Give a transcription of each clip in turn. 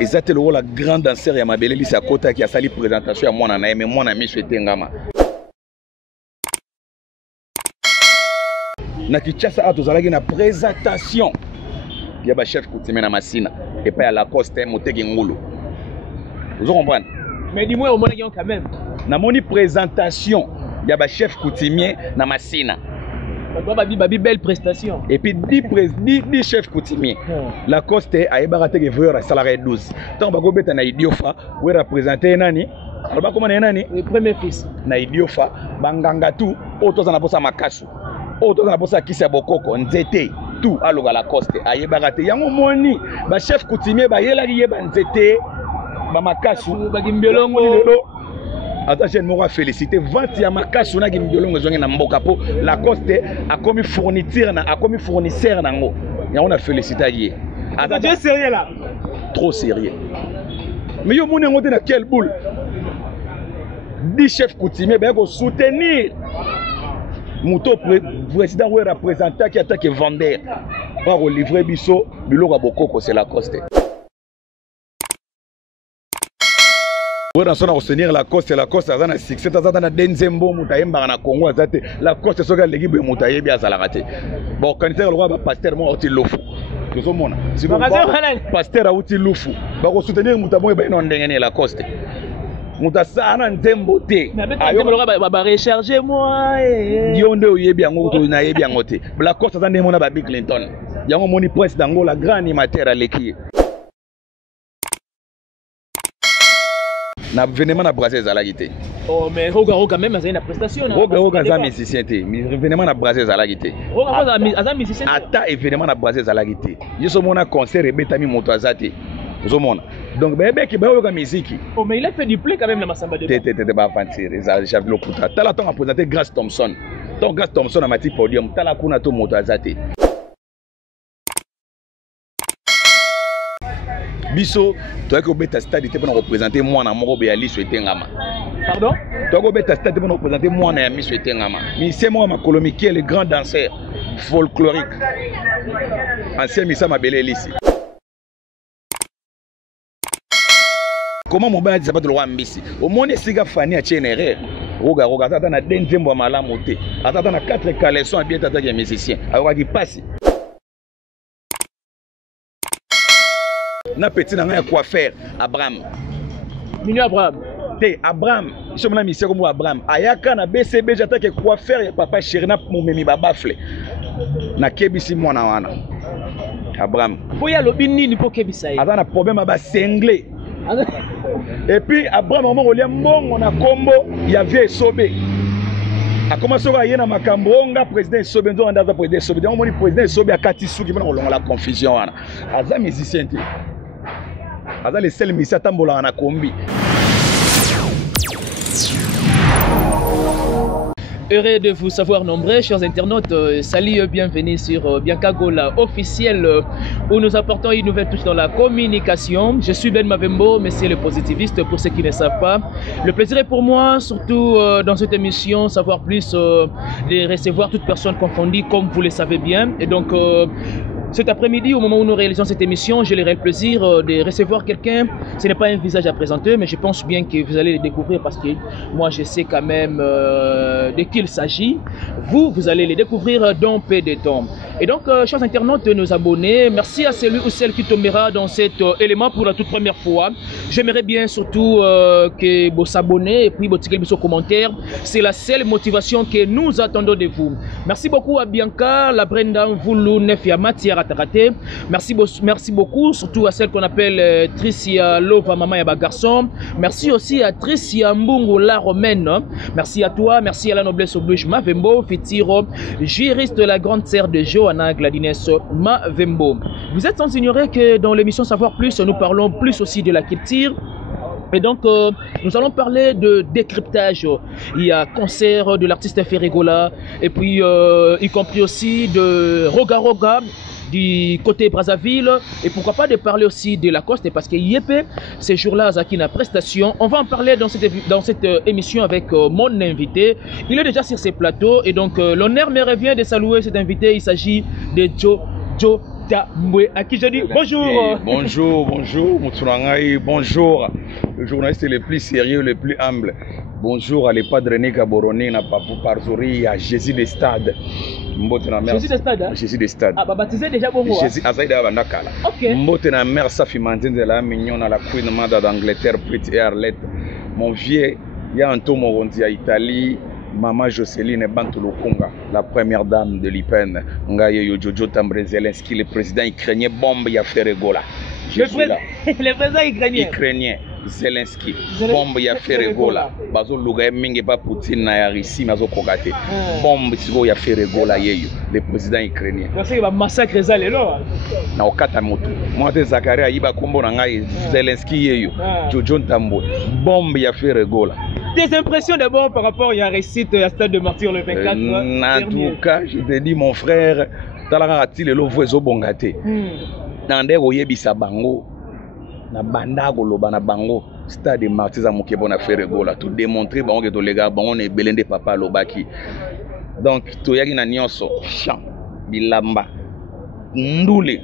Exactement le rôle la grande danseur ya mabele lisi à côté qui a sali présentation à moi na mais moi na mi souhaité ngama. Na Kinshasa a tozalaki na présentation ya ba chef coutumier na Masina et pas à Lacoste Motegi Ngulu. Vous comprenez? Mais dis-moi au moins quand même. Na moni présentation ya ba chef coutumier na Masina. Babi belle prestation. Et puis 10 chefs coutumiers. Lacoste a ébaraté que vreur à salarié 12. Tant ba go beta na Idiofa, où représenter nani? Alors comment nani? Le premier fils. Na Idiofa, banganga tout, auto za na posa makasu. Auto za na posa kisa bokoko, nzete. Tout à Lacoste a ébaraté. Yango moni, ba chef coutumier ba yela yeba nzete, ba makasu, ba gimbiolongo. Attends, je vais féliciter. Vente ya makasu na gimbiolongo zonge na mboka po Lacoste a commis fourniture na a commis fournisseur nango. Ya on a félicité hier. Attends, tu es sérieux là? Trop sérieux. Mais yo moni ngote na quelle boule? 10 chefs coutumiers ben ko soutenir Mouto président ou représentant qui attaque vendeur. Par au livrer biso biloko bokoko c'est Lacoste. Pour soutenir Lacoste, Lacoste a un succès, a Denzembo, Moutaïmba, na Congo, Azate, Lacoste, ce gars, l'équipe de Moutaïbi à Zalarate. Bon, quand il y a le roi, pasteur, moi, outil l'oufou. Tout le monde. Si vous pasteur a outil l'oufou, va soutenir Moutabo et non dégainer Lacoste. Moutassana, Nzembo, T. Mais avec le roi, va recharger moi. Dionde, il est bien, il est bien noté. Lacoste a un démon à Bill Clinton. Il y a un moni presse d'Ango, la grande animateur à l'équipe. Na vénément na brasser zalagité. Oh mais Roga même a une prestation. Roga za musicien té. Vénément na brasser zalagité. Roga za musicien. Ata événement na brasser zalagité. Je so mona concert et betami moto azate. Zo mona. Donc bébé qui ba yoga musique. Oh mais il a fait du play quand même la Massamba de. Tété ba aventure. Ça j'avais le kuta. Tala ton a présenté Grace Thompson. Ton Grace Thompson a mati podium. Tala kuna to moto azate. Biso, tu as que stade pour représenter moi na moko be ali souhaiter ngama. Pardon? Tu as que stade pour représenter moi na mi souhaiter ngama. Mais c'est moi ma Colombie qui est le grand danseur folklorique. Ancien Missa Mabele ici. Comment mon badi sabato lwa mbisi? Au monde siga fani a chenere. Roga tata na denzembo malamu te. Atata na 4 caleçons bien tata qui musicien. Alors qui passe. Na petit nanga quoi faire Abraham. Minu Abraham. Té Abraham, je me mission comme Abraham. Ayaka na BCB j'attaque quoi faire ya papa chéri na mon memi babafle. Na kebisi mwana wana. Abraham. Boya lobi nini po kebisa ye. Azana problème ba senglé. Et puis Abraham moment olia mbongo na kombo ya vie sobe. A commencé à y aller dans ma cambronga président sobe ndo andaza président sobe. Donc mon président sobe a katisu qui va la confusion wana. Aza musicien té. Aza le seul musicien tambola na kombi. Heureux de vous savoir nombreux, chers internautes. Salut, bienvenue sur Bianca Gola officiel, où nous apportons une nouvelle touche dans la communication. Je suis Ben Mavembo, monsieur le positiviste, pour ceux qui ne savent pas. Le plaisir est pour moi, surtout dans cette émission, savoir plus, de recevoir toute personne confondue, comme vous le savez bien. Et donc, cet après-midi, au moment où nous réalisons cette émission, j'ai le réel plaisir de recevoir quelqu'un. Ce n'est pas un visage à présenter, mais je pense bien que vous allez le découvrir parce que moi, je sais quand même de qui il s'agit. Vous allez le découvrir dans peu de temps. Et donc, chers internautes, nos abonnés, merci à celui ou celle qui tombera dans cet élément pour la toute première fois. J'aimerais bien surtout que vous s'abonnez et puis vous tirez vos commentaires. C'est la seule motivation que nous attendons de vous. Merci beaucoup à Bianca, la Brenda Mvulu, Nefia Matia. Merci beaucoup, surtout à celle qu'on appelle Tricia Lova, maman et garçon. Merci aussi à Tricia Mbungu, la romaine. Merci à toi, merci à la noblesse oblige Mavembo, Fitiro, juriste de la grande sœur de Johanna Gladines Mavembo. Vous êtes sans ignorer que dans l'émission Savoir Plus, nous parlons plus aussi de la culture. Et donc, nous allons parler de décryptage. Il y a concert de l'artiste Ferregola, et puis y compris aussi de Roga du côté Brazzaville, et pourquoi pas de parler aussi de Lacoste, parce que Yépe, ces jours-là, Zakina prestation. On va en parler dans cette émission avec mon invité. Il est déjà sur ces plateaux, et donc l'honneur me revient de saluer cet invité. Il s'agit de Joe Tambwe, à qui je dis bonjour. Bonjour, Moutsunangai, bonjour. Le journaliste le plus sérieux, le plus humble. Bonjour à l'EHPAD René Gaboroni, na Papou Parzori, à Jésus des Stades. Jésus des Stades, hein? Jésus des Stades. Ah, bah baptisé déjà bon mois. Jésus Azaïda Bandakala. Ok. Mbote na mère Safi Mandine de la Mignon à la Queen Mada d'Angleterre, Prit et Arlette. Mon vieux, il y a un tour Morondi à Italie. Maman Jocelyne Bantouloukonga, la première dame de l'IPN. Ngaye Jojo Tambre Zelensky, le président ukrainien, bombe ya Ferregola. Le président ukrainien. Zelensky, bombe ya Ferregola. Bazo Luga Minge pa Poutine na ya Russie, mazo Kogate. Bombe sigo ya Ferregola yeyo, le président ukrainien. Parce qu'il va massacrer ça les lois. Na okata moto. Moi te Zakaria yiba kombo na ngai Zelensky yeyo. Jojo Tambo, bombe ya Ferregola. Des impressions d'abord par rapport à la récite à Stade de Martyr le 24 en tout cas, je te dis mon frère, talaka atile lo voizo bongate. Nande oyebisa bango na banda koloba na bango Stade de Martyr za mokebo na Ferregola tout démontrer bango que to lega bango ne belende papa lobaki. Donc to yaki na nyonso chant bilamba ndule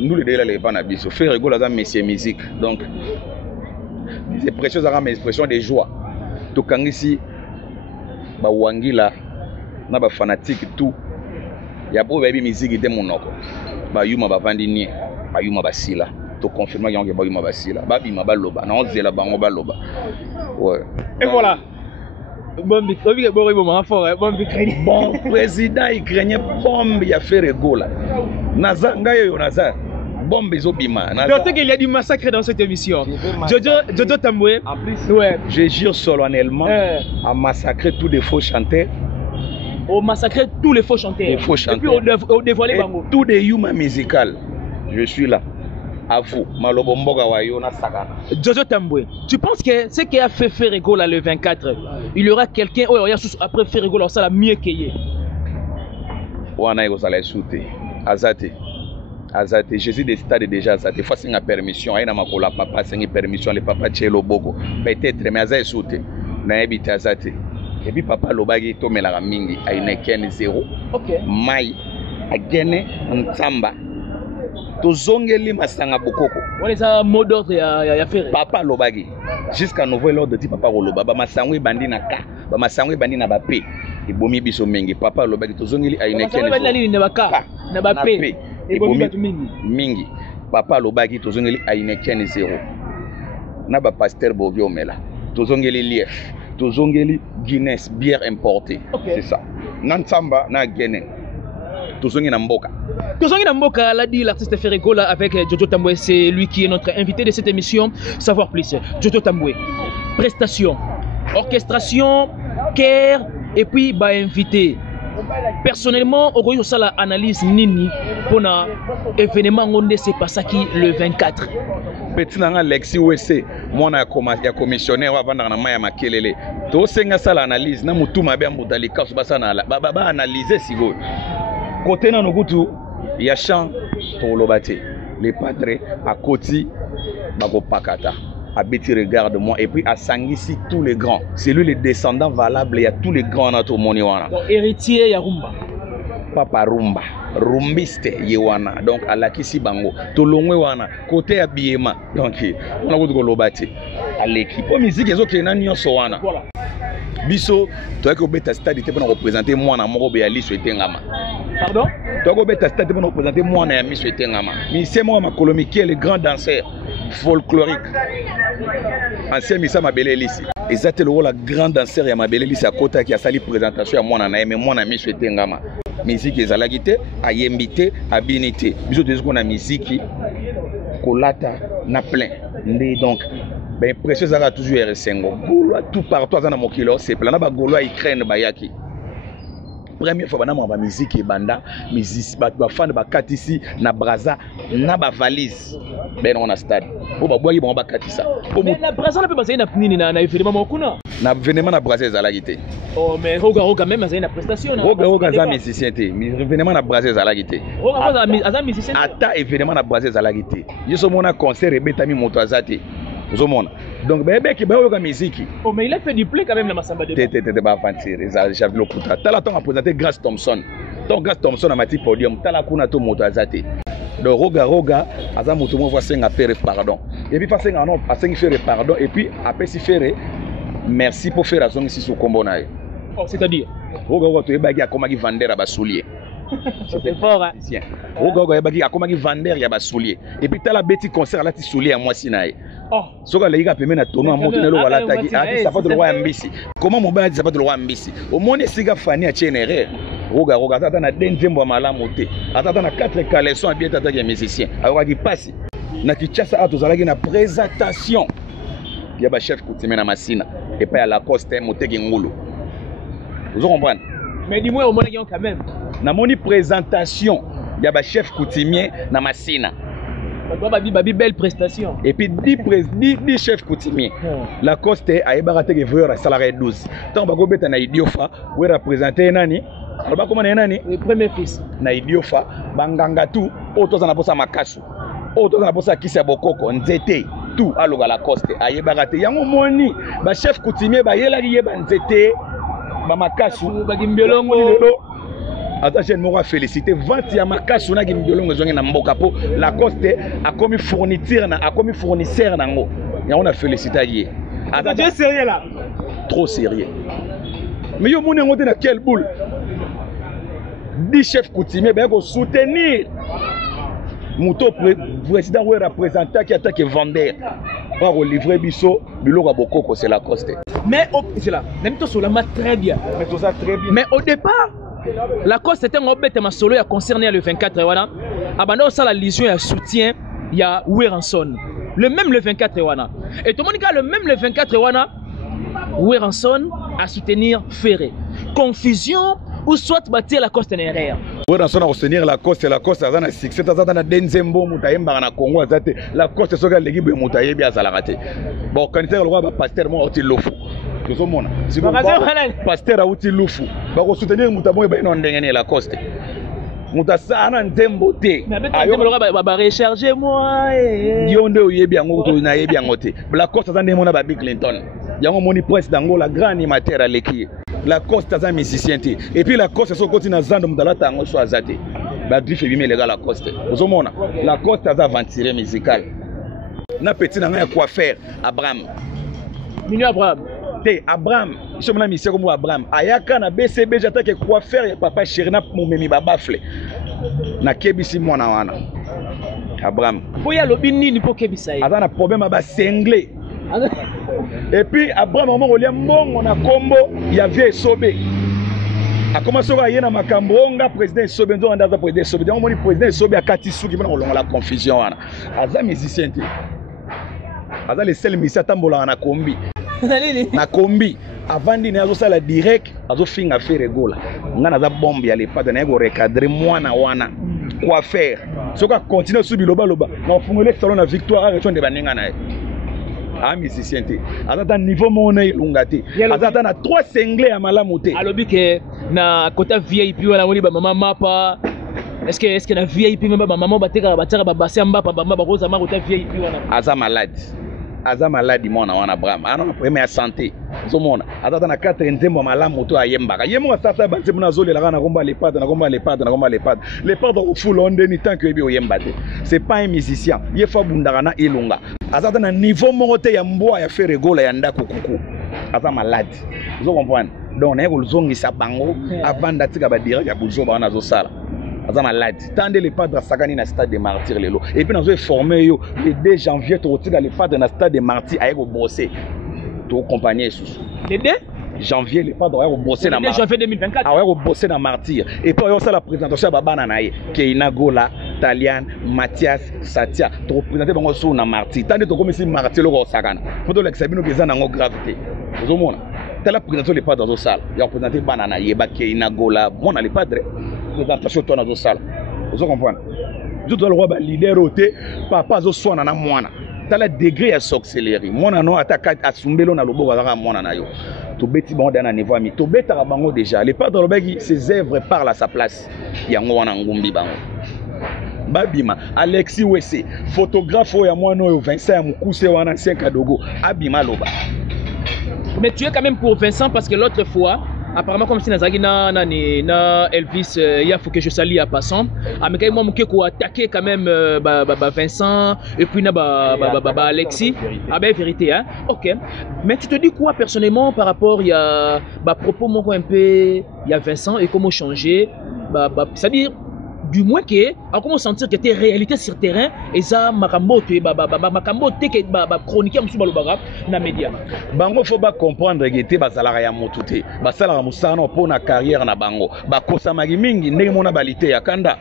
de la leva na biso Ferregola za monsieur musique. Donc ces expressions za mes expressions de joie. Tokangisi ba wangila na ba fanatique tout ya bo baby musique de monoko ba yuma ba vandi nie ba yuma basila to confirmer yango ba yuma basila ba bima ba loba na onzela bango ba loba ouais. Et voilà bon président ukrainien bombe ya Ferregola nazanga yo naza bombe zobima. Je sais qu'il y a du massacre dans cette émission. Jojo Tambwe. En plus, ouais. Je jure solennellement à massacrer tous les faux chanteurs. Au massacrer tous les faux chanteurs. Les faux chanteurs. Et puis au dévoiler bango. Tous les humains musicaux. Je suis là. À vous. Malobo mboga wayo na sakana. Jojo Tambwe. Tu penses que ce qui a fait Ferregola le 24, il y aura quelqu'un après Ferregola ça la mieux qu'il Wana yo ça la souté. Azate. Azate, Jésus des Stades déjà Azate. Fois c'est une permission, aïna makola papa c'est une permission le papa Tchelo Bogo. Peut-être mais Azate sauté. Na ebita Azate. Et puis papa lobagi to melaka mingi Heineken 0. OK. Mai agene ntsamba. To zongeli masanga bokoko. Wale ça mot d'ordre ya faire. Papa lobagi jusqu'à nouvel ordre dit papa loba ba masangwe bandi na ka, ba masangwe bandi na ba pe. Ibomi biso mingi papa lobagi to zongeli Heineken 0. Ba bandi na ba ka, na ba pe. Et mingi papa lobaki tozongeli Heineken 0 na ba pasteur Boviomela tozongeli lief tozongeli Guinness bière importée. C'est ça nansamba na gene tozongi na mboka l'a dit l'artiste Ferregola avec Jojo Tambwe. C'est lui qui est notre invité de cette émission Savoir Plus. Jojo Tambwe, prestation, orchestration, chœur et puis bah invité. Personnellement, au Royaume ça l'analyse nini pour un événement on ne sait pas ça qui le 24. Petit nanga Lexi Wese, moi na commissionnaire avant na maya makelele. To senga ça l'analyse na mutu mabe mbudali kaso basa na ba analyser sigo. Côté na nokutu ya chant pour lobate. Les padres à Koti bako pakata. Abeti regarde-moi et puis à Sangisi tous les grands. C'est lui le descendant valable, il y a tous les grands dans tout monde. Donc héritier ya Rumba. Papa Rumba, Rumbiste yewana. Donc à la Kisi Bango, Tolongwe wana, côté habillement. Donc on a voulu lobati à l'équipe. Pour musique ils ont créé un wana. Voilà. Biso, toi qui obéis ta stade, tu peux nous représenter moi na moro béali souhaité ngama. Pardon? Toi qui obéis ta stade, tu peux nous représenter moi na yami souhaité ngama. Mais c'est moi ma Colombie qui est le grand danseur folklorique. Ancien Missa Mabele Lissi. Et ça, c'est le rôle la grande danseur ya Mabele Lissi à côté qui a sali présentation à moi na mais moi na mi souhaité ngama. Musique est à la guitare, à yembité, à binité. Bisous de ce qu'on a musique, kolata, na plein. Donc, ben précieux ça a toujours R5. Gaulois tout partout dans mon kilo, c'est plein. Na ba Gaulois Ukraine bayaki. Première fois banama ba musique et banda, musique ba fan ba katisi na braza na ba valise. Ben on a stade. Pour ba boyi bon ba katisa. Mais la braza na peut passer na nini na événement mokuna. Na événement na braza za la guité. Oh mais roga même ça une prestation na. Roga za musicien té. Événement na braza za la guité. Roga za musicien. Ata événement na braza za la guité. Je so mona concert et betami moto azate. Donc, bébé qui va au musique. Oh, mais il a fait du play quand même, la Massamba de T'es pas aventure. J'avais le coup. T'as la temps à présenter Grace Thompson. Donc, Grace Thompson a mati podium. T'as la kuna to moto azate. donc roga aza moto mo voisin faire pardon et puis face non a faire pardon et puis après si faire merci pour faire raison ici sur combo na. Oh, c'est-à-dire roga to ebagi akoma ki vendre à basoulier. C'est fort hein. Roga ebagi akoma ki vendre ya basoulier et puis tala beti concert là ti soulier à moi sinae. Oh, soka le pemé na tono a monter le wala tagi a ça pas de roi mbisi. Comment mon ba dit ça pas de roi mbisi. Au monde siga fani a chenere. Roga tata na denzembo malamu te. Atata na 4 caleçons bien tata ya musicien. Alors qui passe na kichasa ato zalaki na présentation. Ya ba chef coutumier na Masina et pas à la Coste moteki ngulu. Vous comprenez? Mais dis-moi au moins quand même. Na moni présentation ya ba chef coutumier na Masina. Babi belle prestation. Et puis 10 chefs coutumiers. La Coste a ébarraté que veut à salarié 12. Tant bago beta na idiofa, où représenter nani? Alors comment nani? Le premier fils. Na idiofa, banganga tout, auto za na posa makasu. Auto za na posa kisa bokoko, nzete. Tout à la Coste a ébarraté. Yango moni, ba chef coutumier ba yela ki yeba nzete, ba makasu, ba gimbiolongo. Attention, moi féliciter vente ya makasu na gimbiolongo zonge na mboka po la Coste a commis fourniture na a commis fournisseur nango. Ya on a félicité yé. Dieu sérieux là. Trop sérieux. Mais yo moni ngote na quelle boule. 10 chefs coutumiers ben ko soutenir Mouto président ou représentant qui attaque vendeur. Pour livrer biso biloko bokoko c'est la Coste. Mais c'est là, même tout cela m'a très bien. Mais tout ça très bien. Mais au départ la Coste c'était un objet ma solo a concerné le 24 wana. Abandon ça la liaison et soutien il y a Weranson. Le même le 24 wana. Et tout le monde le même le 24 wana Weranson à soutenir Ferré. Confusion ou soit bâtir la Coste derrière. Weranson a soutenir la Coste a na succès ça na denzembo mutayemba na Congo azate la Coste soka l'équipe mutayebi azalakate. Bon quand le roi pasteur mo oti lofu. Tozomona. Si bon pasteur a oti lofu. Ba ko soutenir mutamo ba ino ndengene la Coste. Mutasana nzembo te. Ayo ba recharger moi. Yonde oyebi yango to na yebi yango te. La Coste za ndemona ba Bill Clinton. Yango moni prince dango la grand animateur à l'équipe. La Coste a un musicien. Et puis la Coste est continue à zando mdalata ngo so azate. Ba drift bimé les gars la Coste. Ozomona. La Coste a aventuré musical. Na petit na nga quoi faire Abraham. Minu Abraham. Te Abraham, je me mission comme Abraham. Ayaka na BCB j'attaque quoi faire ya papa chéri na momemi ba bafle. Na kebisi mwana wana. Abraham. Boya lobi nini po kebisa ye. Azana problème ba senglé. Et puis Abraham moment on mbongo na kombo ya vie sobe. A commencé à y na makambo nga président sobe ndo ndaza président sobe. Donc mon président sobe akati suki bana kolonga la confusion wana. Aza musicien te. Aza le seul musicien tambola na kombi. Na kombi avant dîner azo sala direct azo finga faire gola. Nga naza bombe ya lepada na go recadrer mwana wana. Quoi faire? Soka continuer subi loba loba. Na fungole salon na victoire région de baninga na. Ah musicien te azata niveau mona ilungati azata na 3 cinglés ya malamu te alobi ke na kota VIP wala woni ba mama mapa est-ce que na VIP même ba mama bateka ba bassi mbapa ba koza ma kota VIP wana aza malade mona wana Abraham ana problème ya santé zomona azata na 4 nzembo malamu to ayembaka yemo sasa ba nzembo na zolela kana komba lepade lepade au full on ni tant que bi oyembate c'est pas un musicien yefa bundaka na ilunga azata na niveau mote ya mboa ya faire gola ya ndako kuku aza malade vous comprenez donc na ko zongisa bango avant d'atika ba direct ya buzoba wana zo sala aza malade tande les padres sakani na stade des martyrs lelo et puis nous formé yo le 2 janvier to tika les padres na stade des martyrs ayeko bosser to compagnie sous le 2 janvier les padres ayeko bosser na janvier 2024 ayeko bosser na martyr et puis yo ça la présentation ba bana na ye Keina Gola Talian Mathias Satia to représenter bango sous na martyr tande to comme si martyr lo sakana photo l'exabino beza na ngo gravité vous omona tala présentation les padres zo sala ya représenter bana na ye ba Keina Gola mona les padres présentation toi dans salle vous comprenez tout le roi leader oté papa zo swana na mwana tala degré ya sorcellerie mwana no ataka asumbelo na loboko azaka mwana na yo to beti bon dans niveau ami to beta bango déjà les pas dans le bagi ses œuvres parlent à sa place yango wana ngumbi bango babima Alexis Wesse photographe ya mwana yo Vincent ya mukuse wana ancien Kadogo abima loba. Mais tu es quand même pour Vincent parce que l'autre fois apparemment comme si Nazaki na Elvis il faut que je salue à passant mais moi qui ko attaquer quand même Vincent et puis na Alexis ah ben vérité hein. OK, mais tu te dis quoi personnellement par rapport il y a propos mon un peu il y a Vincent et comment changer c'est-à-dire du moins que on commence à sentir que tes réalité sur terrain et ça makambo te makambo te que chroniqueur musu balobaka na média bango faut ba comprendre que te bazalaka ya motu te basala musana pour na carrière na bango bakosamaki mingi ndenge mona balite ya kanda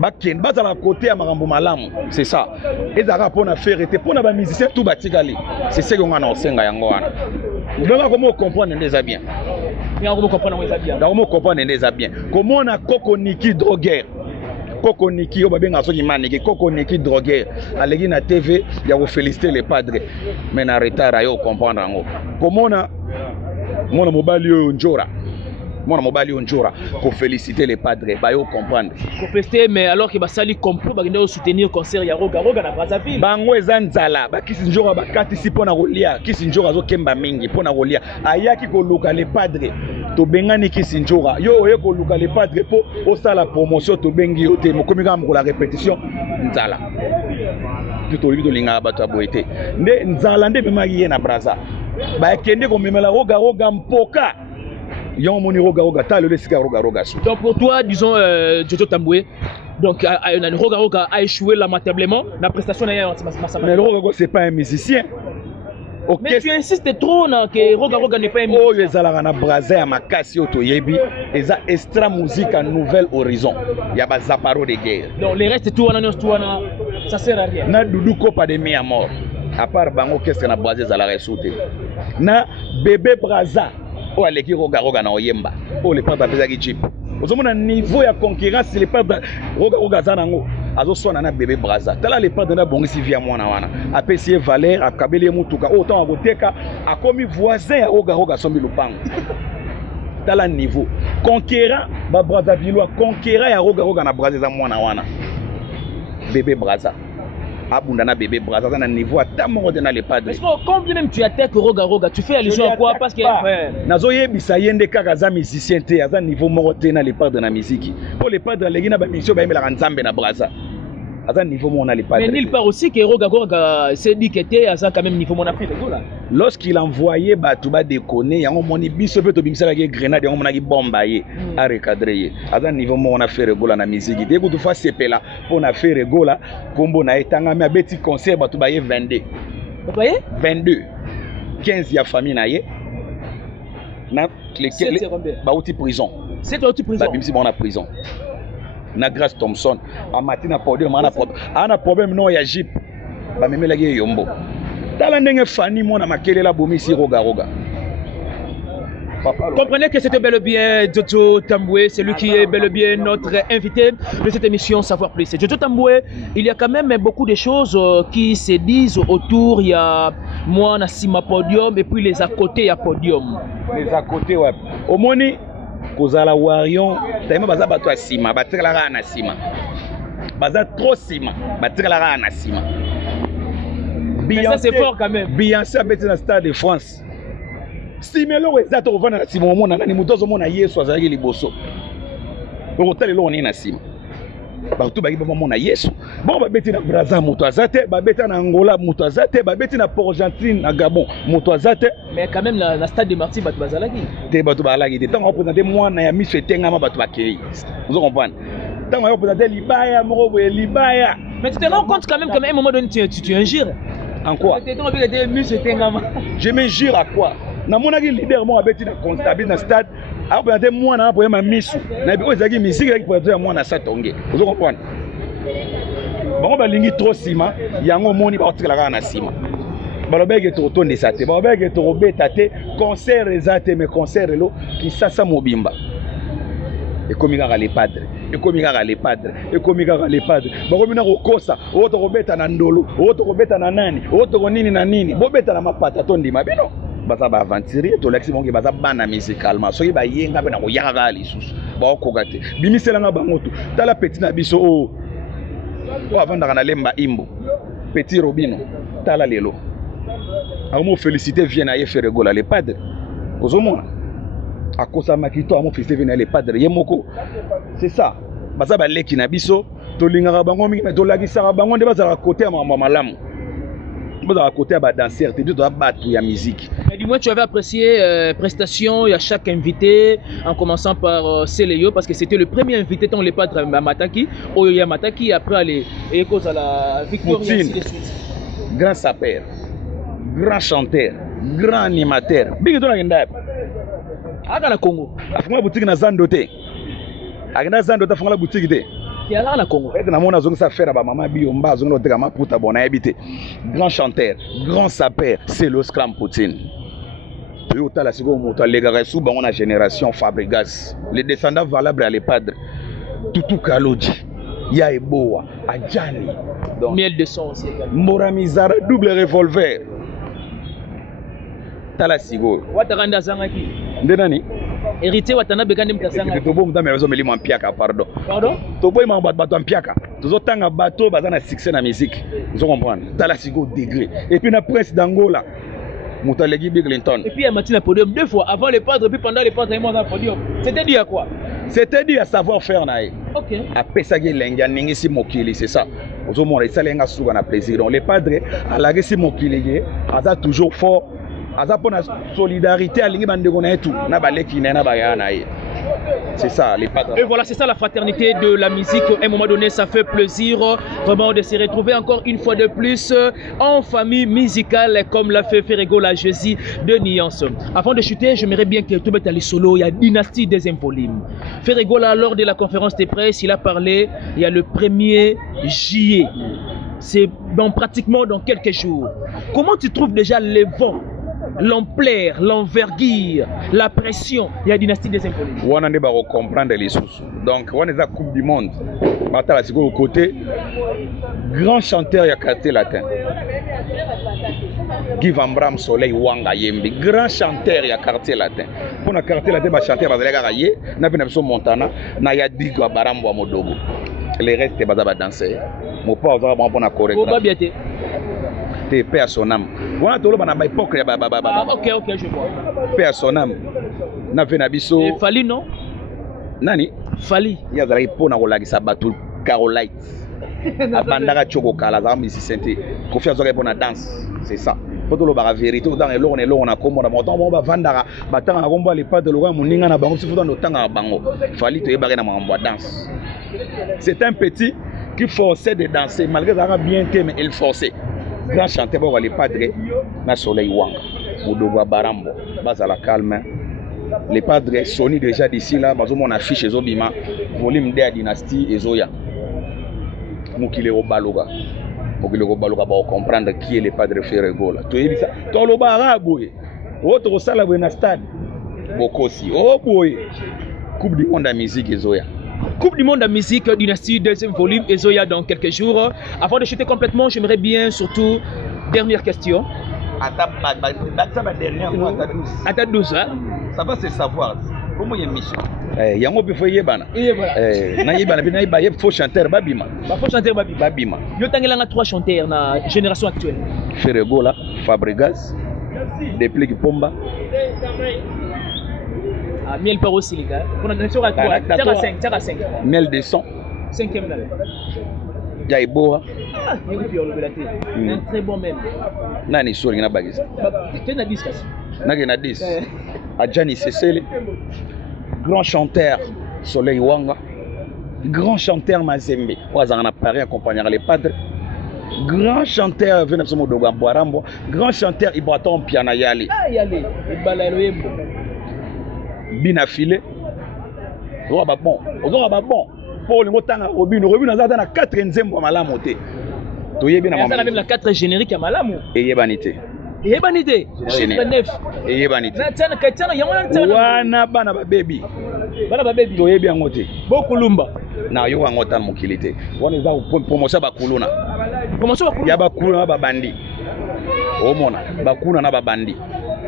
baken bazala côté ya makambo malamu c'est ça ezaka pour na faire été pour na ba musicien tout batikali c'est ce qu'on a osenga yango wana donc comment comprendre ndeza bien comment comprendre ndeza bien comment na Koko Niki drogueur Koko Niki o babenga soki maniki Koko Niki drogueur alegi na TV ya ko féliciter les padres mais na retard ayo comprendre ngo comment na mona mobali yo njora mon mobile Njora pour féliciter les padres ba yo comprendre pour féliciter mais alors que basali complot ba ngende soutenir concert ya Roga na Brazzaville bango ezanzala ba kisi Njora ba katisi pona kolia kisi Njora zo kemba mingi pona kolia ayaki ko luka les padres to bengani kisi Njora yo oye ko luka les padres po osala promotion to bengi yo te mokomi ka la répétition nzala to libi to linga ba to boité nde nzala nde bemaki ye na Brazza ba kende ko memela Roga mpoka. Donc pour toi, disons, Jojo Tamboué, donc Roga a échoué lamentablement. La prestation n'a rien. Mais Roga c'est pas un musicien. Okay. Mais tu insistes trop que Roga n'est pas un musicien. Oh, les Alarana Brazza à Makasi Otoyebi, ils ont extra musique à Nouvel Horizon. Il y a des Zaparo de guerre. Donc les restes tout ça sert à rien. Na Doudou Kopa de mi à mort. À part Bango, qu'est-ce qu'on a basé à la ressoute? Na Bébé Brazza. Oh aleki Roga na oyemba oh les pas d'apesa ki chip ozomona niveau ya concurrence les pas Roga zanango azosona na Bébé Brazza tala les pas de na bongisi via mwana wana apesi valeur akabeli mutuka autant akoteka akomi voisin ya Roga sombi lupango tala niveau conquérant ba Brazzaville conquérant ya Roga na Brazza mwana wana Bébé Brazza abunda na Bébé Brazza na niveau atamo de na les padres. Mais quand même tu attaques Roga tu fais allusion à quoi parce que nazo yebisa yende kaka za musicien te aza niveau moko te na les padres na musique pour les padres legi na ba mission ba yemela nzambe na Brazza aza niveau mona les padres. Mais nulle part aussi que Roga s'est dit que était aza quand même niveau mon Afrique là. Lorsqu'il envoyait batu ba déconner yango moni biso pe to bimisa la grenade yango mona ki bomba ye a recadrer aza niveau mona faire gola na musique dès que tu fais sepela pour na faire gola kombo na etanga me abeti concert batu ba ye 22 vous voyez 22 15 ya famille na ye na ba outi prison c'est toi outi prison ba bimisi bona prison na Grace Thompson a matina podium ana problème non ya Jeep ba memela ye yombo tala ndenge fani mona makelela bomisi Roga comprenez que c'était bel et bien Jojo Tamboué, c'est lui qui est bel et bien notre invité de cette émission Savoir Plus. Jojo Tamboué, il y a quand même beaucoup de choses qui se disent autour. Il y a moi, Nassima Podium, et puis les à côté, il y a Podium. Les à côté, ouais. Au moni, Kozala Warion, Taïma Baza Bato Sima, Batrala na Sima. Baza trop Sima, Batrala na Sima. Mais ça c'est fort quand même. Beyoncé a été dans le Stade de France. Si melo ezato kovana na sima mona nani mutozo mona Yesu azalaki liboso. Okotale lo oni na sima. Ba to baki ba mona Yesu. Bon ba beti na Brazza moto azate, ba beti na Angola moto azate, ba beti na Argentine na Gabon moto azate. Mais quand même la stade de Marty batu bazalaki. Te batu balaki te tant représenter moi na ya miso etengama batu bakei. Vous comprenez? Tant représenter Libaya moko Libaya. Mais tu te rends compte quand même qu'à un moment donné tu injures. En quoi? Je m'injure à quoi? Na monaki leader mo abeti na constabile na stade a présenter moi na poema misu na bi ozaki musique qui présenter moi na satonge vous comprenez bon ba lingi trop sima yango moni ba otikala na sima balobeke to tonde sate balobeke to robeta te concert ezate mais concert lo ki sasa mobimba et comme kaka les padres et comme kaka les padres et comme kaka les padres bakomi na kokosa oto kobeta na ndolo oto kobeta na nani oto konini na nini bobeta na mapata to ndima bino baza ba aventurier to lexi mongi baza bana musicalement soki ba yenga pe na ko yaka lisusu ba okoka te bimisela nga bango to tala petit na biso o avanda kana lemba imbo petit Robino tala lelo amo féliciter vient na ye faire gola les padres ozomona akosa makito amo festival na les padres yemoko. C'est ça. Baza ba leki na biso to lingaka bango mingi to lakisaka bango nde bazala côté ya mamba malamu. Bazala côté ya ba danseur te to batu ya musique. Mais du moins tu avais apprécié prestation à chaque invité en commençant par Seleyo parce que c'était le premier invité dans les padres à Mataki, Oyoya Mataki après les échos à la Victoria ainsi de suite. Grand sapeur, grand chanteur, grand animateur. Bingi to na ngenda. Aka na Congo. Afungwa boutique na Zandote. Akina Zandote afungwa boutique te. Qui a na Congo. Et na mona zonga sa faire ba mama biomba zonga oteka maputa bona habité. Grand chanteur, grand sapeur, c'est le Scram Poutine. Yo tala siko moto legara sous bango na génération Fabregas. Les descendants valables à les padres. Tutu Kaloji, Ya Eboa, Adjani. Miel de son aussi. Moramizara double revolver. Tala siko. Wataranda zangaki. Ndenani? Hérité watana bekande mkasanga. Tobo mta mezo meli mpiaka pardon. Pardon? Tobo ima bato mpiaka. Tozo tanga bato bazana succès na musique. Vous comprenez? Tala siko degré. Et puis na presse d'Angola. Moutalegi Bill Clinton. Et puis à Matina podium deux fois avant les padres puis pendant les padres et moi dans le podium. C'était dit à quoi? C'était dit à savoir faire naï. OK. À pesagi lenga ningisi mokili, c'est ça. Ozo mona salenga suga na plaisir. Donc les padres à la gesi mokili aza toujours fort. Aza pona solidarité à lingi bande kona etu na baleki na bayana naï. C'est ça, les padres. Et voilà, c'est ça la fraternité de la musique. À un moment donné, ça fait plaisir vraiment de se retrouver encore une fois de plus en famille musicale comme l'a fait Ferrego la Jésus de Nuance. Avant de chuter, j'aimerais bien que tu mettes les solos. Il y a Dynastie deuxième volume. Ferrego là, lors de la conférence de presse, il a parlé, il y a le 1er juillet. C'est pratiquement dans quelques jours. Comment tu trouves déjà les vents? L'ampleur, l'envergure, la pression, il y a dynastie des impolis. On a pas comprendre les sources. Donc, on est à la Coupe du Monde. Bata la au côté, grand chanteur il y a quartier latin. Guy Van Bram Soleil Wanga Yembi, grand chanteur il y a quartier latin. Pour le quartier latin, ba chanteur ba zalega raye, na bina biso Montana, na ya Digo Barambo Modogo. Les restes ba za danser. Mo pas za ba na correct. Ba biaté. T'es paix à son âme. Voilà tout le monde a époque. Ok, je vois. Paix à son âme. Na venabiso. Et Fali non? Nani? Fali. Il y a des gens qui ont battu Carolite. Abandara Chogo Kala, Zami Sisente. Confiance dans la danse. C'est ça. Pour tout le monde, la vérité, dans les lois, on a comme on a monté, on va vendre. Battant à Romba, les pas de l'Oran, mon ninga na bango, si vous dans le temps à bango. Fali te ébarrer dans ma danse. C'est un petit qui forçait de danser, malgré qu'il bien été, mais il forçait. Grand chanteur, on va les padres, na Soleil Wanga, Modogo Barambo, Bazala Calme. Les padres Sony déjà d'ici là, on affiche les Obima, volume de la dynastie et Zoya. Moukile Robaloga. Moukile Robaloga va comprendre qui est le padre Ferrego là. Tu es ça. Tu as le baraboy. Autre salle à stade. Bokosi. Oh boy. Coupe du monde de la musique et Zoya. Coupe du monde de musique, dynastie, deuxième volume, et Zoya dans quelques jours. Avant de chuter complètement, j'aimerais bien surtout, dernière question. À ta dernière fois, à ta 12, hein? Ça va se savoir. Comment il y a une mission? Il y a un peu de yébana. Il faut chanter Babima. Il faut chanter Babima. Il y a 3 chanteurs dans la génération actuelle. Ferrego là, Fabregas, Deplik Pomba. Ah, Miel par aussi les gars. On a sur à 3. Tiens à 5. Miel de son. 5e là. Jaiboa. Ah, il y a un très bon même. Nani sori na bagis. Tu as 10 cas. Nagena 10. Adjani Sesele. Grand chanteur Soleil Wanga. Grand chanteur Mazembe. Wazana Paris accompagnant les padres. Grand chanteur Venepso Modogo Boarambo. Grand chanteur Ibraton Piana Yali. Ah, Yali. Ibalaloembo. Binafilé. Ozo bon. Pour le motanga Robin na 4e pour malamu te. To yebi na même la 4 générique à malamu. Et yebanité. Yebanité. Chiffre 9. Et yebanité. Na tana katana yamona wana bana ba baby. Bana ba baby. To yebi yango te. Bokulumba. Na yo wango tan mokilité. Wana za promotion ba kuluna. Promotion ba kuluna. Ya ba kuluna ba bandi. O mona ba kuluna na ba bandi.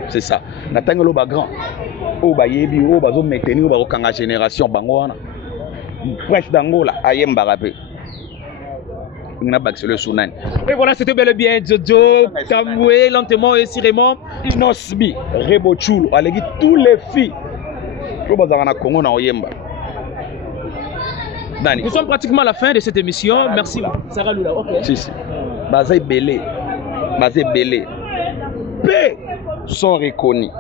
C'est ça. Na tangelo ba grand. O ba yebi o ba zo maintenir o ba okanga génération bango wana. Presse d'Angola, Ayemba Rapé. Et voilà, c'était bel et bien Jojo, Kamwe, lentement et sirement. Inosbi, Rebochul, allez tous les filles to bazaka na Congo na oyemba. Dani. Nous sommes pratiquement à la fin de cette émission. Merci. Sarah Lula. OK. Si. Bazay belé. Bazay belé. P sont reconnus.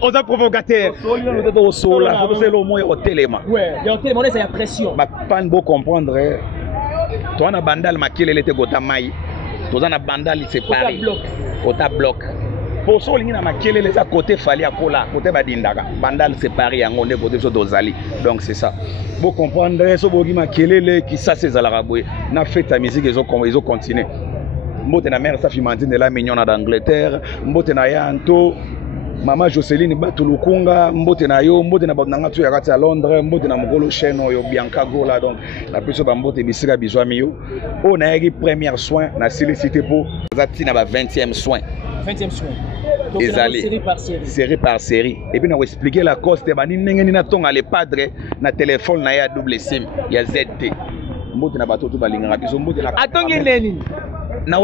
On a provocateur. C'est le moins au téléma. Ouais, il y a un téléma, c'est la pression. Pas beau comprendre. Toi, on a bandal maquillé l'été gota maï. Toi, on a bandal c'est pareil. Kota bloc. Pour ça, on a maquillé les à côté fallait à cola, côté badindaga. Bandal c'est pareil, on est côté sur dozali. Donc c'est ça. Vous comprendre, ce bogi maquillé les qui ça c'est zalaraboué. Na fait ta musique ils ont continué. Mbote na mère sa fimantine de la mignonne d'Angleterre, mbote na yanto Mama Jocelyne Batulukunga, mbote na yo, mbote na babnanga tu yakati à Londres, mbote na mokolo cheno yo Bianca Gola, donc la plus ba mbote bisika bizwa miyo. On a eu première soin na sollicité pour zati na ba 20e soin. 20e soin. Donc série par série. Série par série. Et puis on va expliquer la cause de bani ndenge na tonga les padres na téléphone na ya double SIM, ya ZT. Mbote na bato tu balinga biso mbote na atongi neni. Na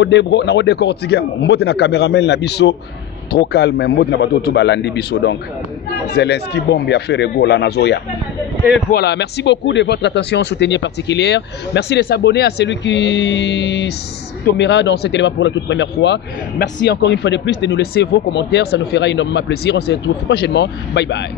décortiquer mbote na caméraman na biso trop calme mbote na bato tout balandi biso donc Zelensky bombe a fait rego la nazoya. Et voilà, merci beaucoup de votre attention soutenue particulière. Merci de s'abonner à celui qui tombera dans cet élément pour la toute première fois. Merci encore une fois de plus de nous laisser vos commentaires, ça nous fera énormément plaisir. On se retrouve prochainement. Bye bye.